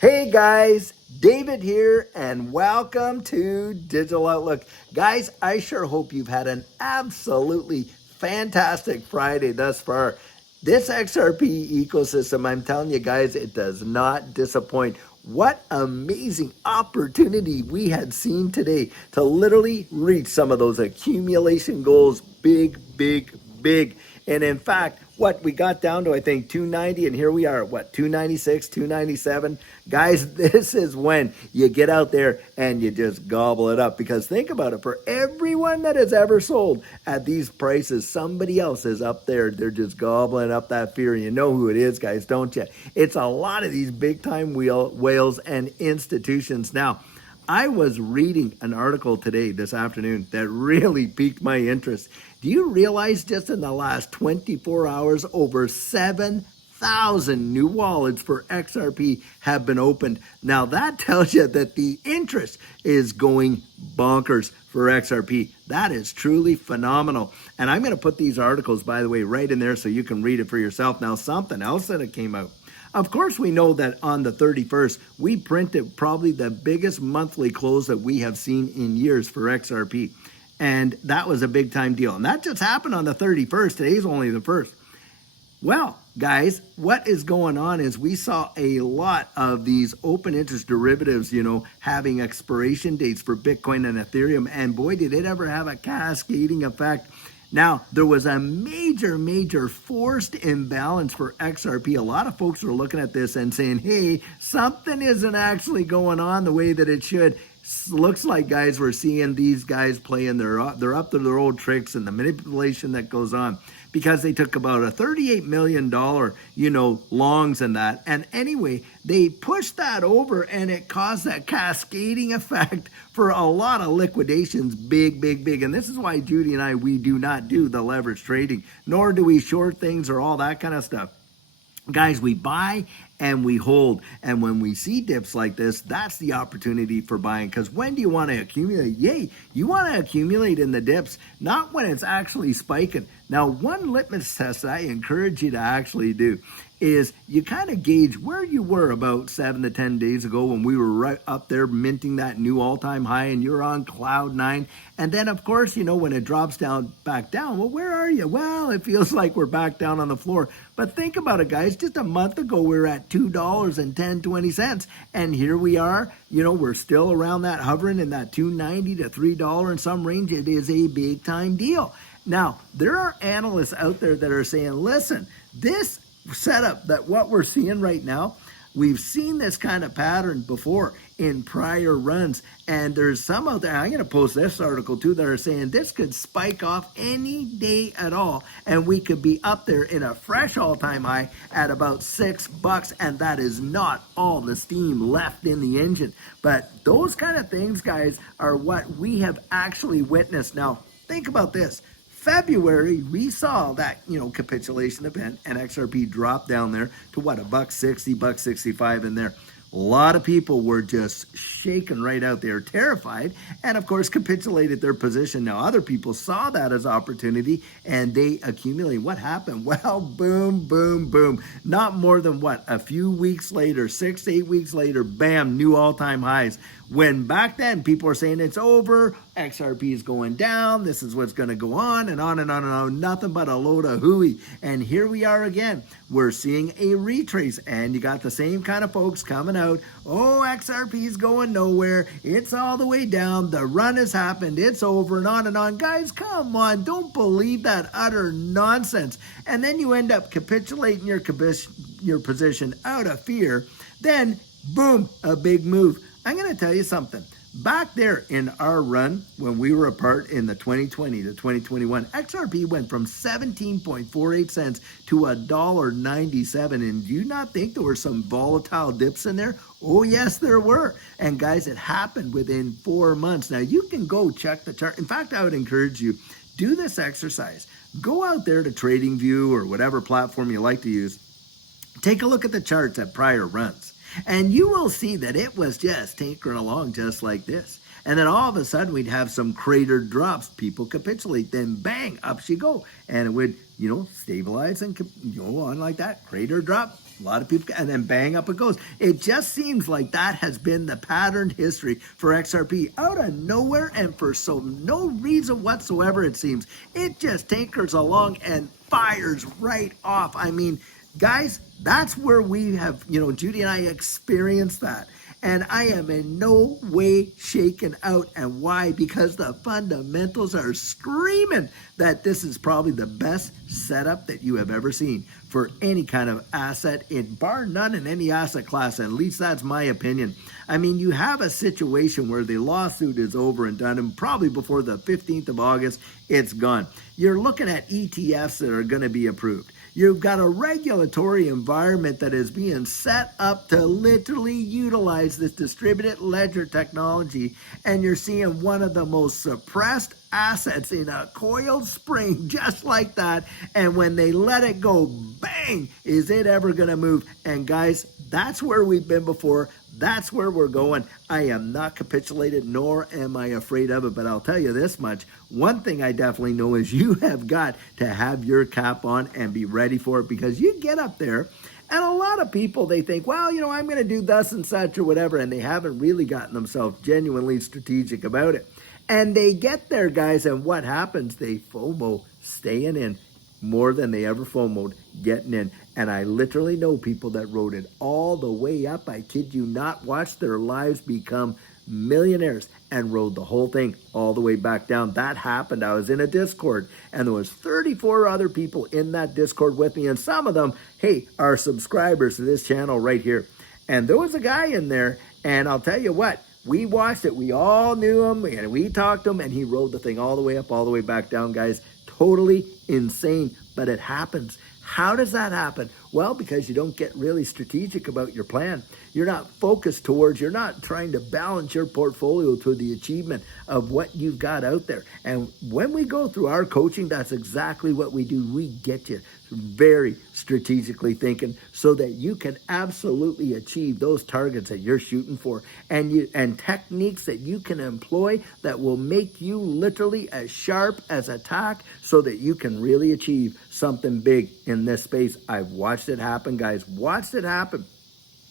Hey guys, David here, and welcome to Digital Outlook. Guys, I sure hope you've had an absolutely fantastic Friday thus far. This XRP ecosystem, I'm telling you guys, it does not disappoint. What amazing opportunity we had seen today to literally reach some of those accumulation goals. Big. And in fact, what we got down to, I think 290, and here we are, what, 296, 297. Guys, this is when you get out there and you just gobble it up. Because think about it, for everyone that has ever sold at these prices, somebody else is up there. They're just gobbling up that fear. You know who it is, guys, don't you? It's a lot of these big time whales and institutions. Now, I was reading an article today, this afternoon, that really piqued my interest. Do you realize just in the last 24 hours, over 7,000 new wallets for XRP have been opened? Now that tells you that the interest is going bonkers for XRP. That is truly phenomenal. And I'm going to put these articles, by the way, right in there so you can read it for yourself. Now, something else that it came out. Of course, we know that on the 31st, we printed probably the biggest monthly close that we have seen in years for XRP. And that was a big time deal. And that just happened on the 31st. Today's only the 1st. Well, guys, what is going on is we saw a lot of these open interest derivatives, having expiration dates for Bitcoin and Ethereum. And boy, did it ever have a cascading effect. Now, there was a major forced imbalance for XRP. A lot of folks are looking at this and saying, hey, something isn't actually going on the way that it should. Looks like, guys, we're seeing these guys playing they're up to their old tricks and the manipulation that goes on, because they took about a $38 million, longs in that. And anyway, they pushed that over and it caused that cascading effect for a lot of liquidations, big. And this is why Judy and I, we do not do the leverage trading, nor do we short things or all that kind of stuff. Guys, we buy and we hold. And when we see dips like this, that's the opportunity for buying. Because when do you want to accumulate? Yay, you want to accumulate in the dips, not when it's actually spiking. Now, one litmus test I encourage you to actually do is you kind of gauge where you were about 7 to 10 days ago when we were right up there minting that new all-time high and you're on cloud 9. And then, of course, when it drops back down, well, where are you? Well, it feels like we're back down on the floor. But think about it, guys. Just a month ago, we were at $2.10, and here we are. We're still around that, hovering in that $2.90 to $3 in some range. It is a big time deal. Now, there are analysts out there that are saying, listen, this setup, that what we're seeing right now, we've seen this kind of pattern before in prior runs. And there's some out there, I'm going to post this article too, that are saying this could spike off any day at all. And we could be up there in a fresh all-time high at about $6. And that is not all the steam left in the engine. But those kind of things, guys, are what we have actually witnessed. Now, think about this. February, we saw that, capitulation event, and XRP dropped down there to what, $1.60, $1.65 in there. A lot of people were just shaken right out there, terrified, and of course capitulated their position. Now, other people saw that as opportunity and they accumulated. What happened? Well, boom. Not more than what, a few weeks later, 6 to 8 weeks later, bam, new all-time highs. When back then people were saying it's over, XRP is going down, this is what's going to go on and on and on and on, nothing but a load of hooey. And here we are again. We're seeing a retrace, and you got the same kind of folks coming out. Oh, XRP is going nowhere. It's all the way down. The run has happened. It's over, and on and on. Guys, come on. Don't believe that utter nonsense. And then you end up capitulating your position out of fear. Then, boom, a big move. I'm going to tell you something. Back there in our run, when we were apart in the 2020 to 2021, XRP went from 17.48 cents to $1.97. And do you not think there were some volatile dips in there? Oh, yes, there were. And guys, it happened within 4 months. Now, you can go check the chart. In fact, I would encourage you, do this exercise. Go out there to TradingView or whatever platform you like to use. Take a look at the charts at prior runs. And you will see that it was just tinkering along just like this. And then all of a sudden we'd have some cratered drops. People capitulate, then bang, up she go. And it would, stabilize and go on like that. Crater drop, A lot of people, and then bang, up it goes. It just seems like that has been the patterned history for XRP out of nowhere and for no reason whatsoever, it seems. It just tinkers along and fires right off. I mean, guys, that's where we have, Judy and I experienced that. And I am in no way shaken out. And why? Because the fundamentals are screaming that this is probably the best setup that you have ever seen for any kind of asset, bar none in any asset class. At least that's my opinion. I mean, you have a situation where the lawsuit is over and done, and probably before the 15th of August, it's gone. You're looking at ETFs that are going to be approved. You've got a regulatory environment that is being set up to literally utilize this distributed ledger technology, and you're seeing one of the most suppressed assets in a coiled spring just like that, and when they let it go, bang, is it ever going to move? And guys, that's where we've been before. That's where we're going. I am not capitulated, nor am I afraid of it, but I'll tell you this much. One thing I definitely know is you have got to have your cap on and be ready for it, because you get up there and a lot of people, they think, well, I'm going to do thus and such or whatever, and they haven't really gotten themselves genuinely strategic about it. And they get there, guys, and what happens? They FOMO, staying in more than they ever FOMO'd getting in. And I literally know people that rode it all the way up. I kid you not, watched their lives become millionaires and rode the whole thing all the way back down. That happened. I was in a Discord, and there was 34 other people in that Discord with me, and some of them, hey, are subscribers to this channel right here. And there was a guy in there, and I'll tell you what, we watched it. We all knew him, and we talked to him, and he rode the thing all the way up, all the way back down, guys. Totally insane, but it happens. How does that happen? Well, because you don't get really strategic about your plan. You're not focused towards, you're not trying to balance your portfolio to the achievement of what you've got out there. And when we go through our coaching, that's exactly what we do. We get you very strategically thinking so that you can absolutely achieve those targets that you're shooting for, and techniques that you can employ that will make you literally as sharp as a tack so that you can really achieve something big in this space. I've watched it happen, guys. Watched it happen.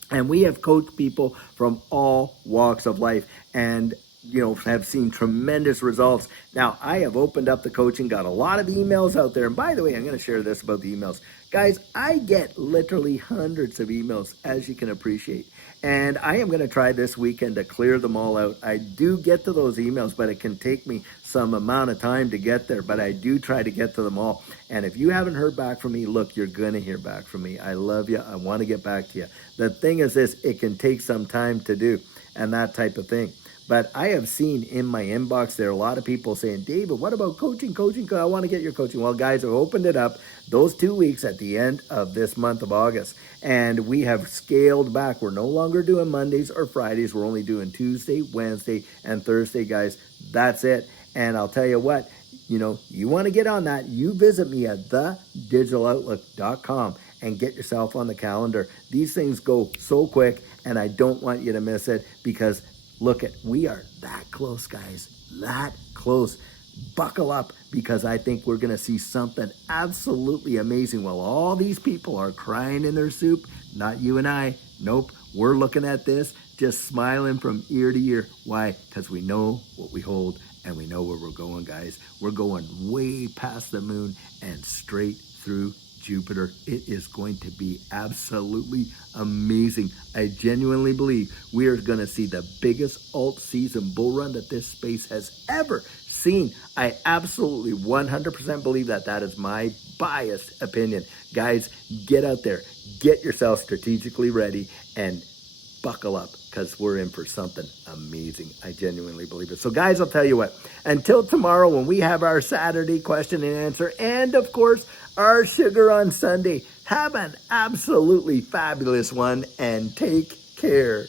And we have coached people from all walks of life and have seen tremendous results. Now, I have opened up the coaching, got a lot of emails out there. And by the way, I'm going to share this about the emails. Guys, I get literally hundreds of emails, as you can appreciate. And I am going to try this weekend to clear them all out. I do get to those emails, but it can take me some amount of time to get there. But I do try to get to them all. And if you haven't heard back from me, look, you're going to hear back from me. I love you. I want to get back to you. The thing is this, it can take some time to do and that type of thing. But I have seen in my inbox there a lot of people saying, David, what about coaching? I want to get your coaching. Well, guys, I've opened it up those 2 weeks at the end of this month of August. And we have scaled back. We're no longer doing Mondays or Fridays. We're only doing Tuesday, Wednesday, and Thursday, guys. That's it. And I'll tell you what, you want to get on that, you visit me at thedigital.outlook.com and get yourself on the calendar. These things go so quick, and I don't want you to miss it because look we are that close, guys, that close. Buckle up, because I think we're going to see something absolutely amazing while all these people are crying in their soup. Not you and I. Nope. We're looking at this, just smiling from ear to ear. Why? Because we know what we hold and we know where we're going, guys. We're going way past the moon and straight through Jupiter. It is going to be absolutely amazing. I genuinely believe we are going to see the biggest alt season bull run that this space has ever seen. I absolutely 100% believe that. That is my biased opinion. Guys, get out there, get yourself strategically ready, and buckle up, because we're in for something amazing. I genuinely believe it. So guys, I'll tell you what, until tomorrow when we have our Saturday question and answer, and of course, our sugar on Sunday, have an absolutely fabulous one and take care.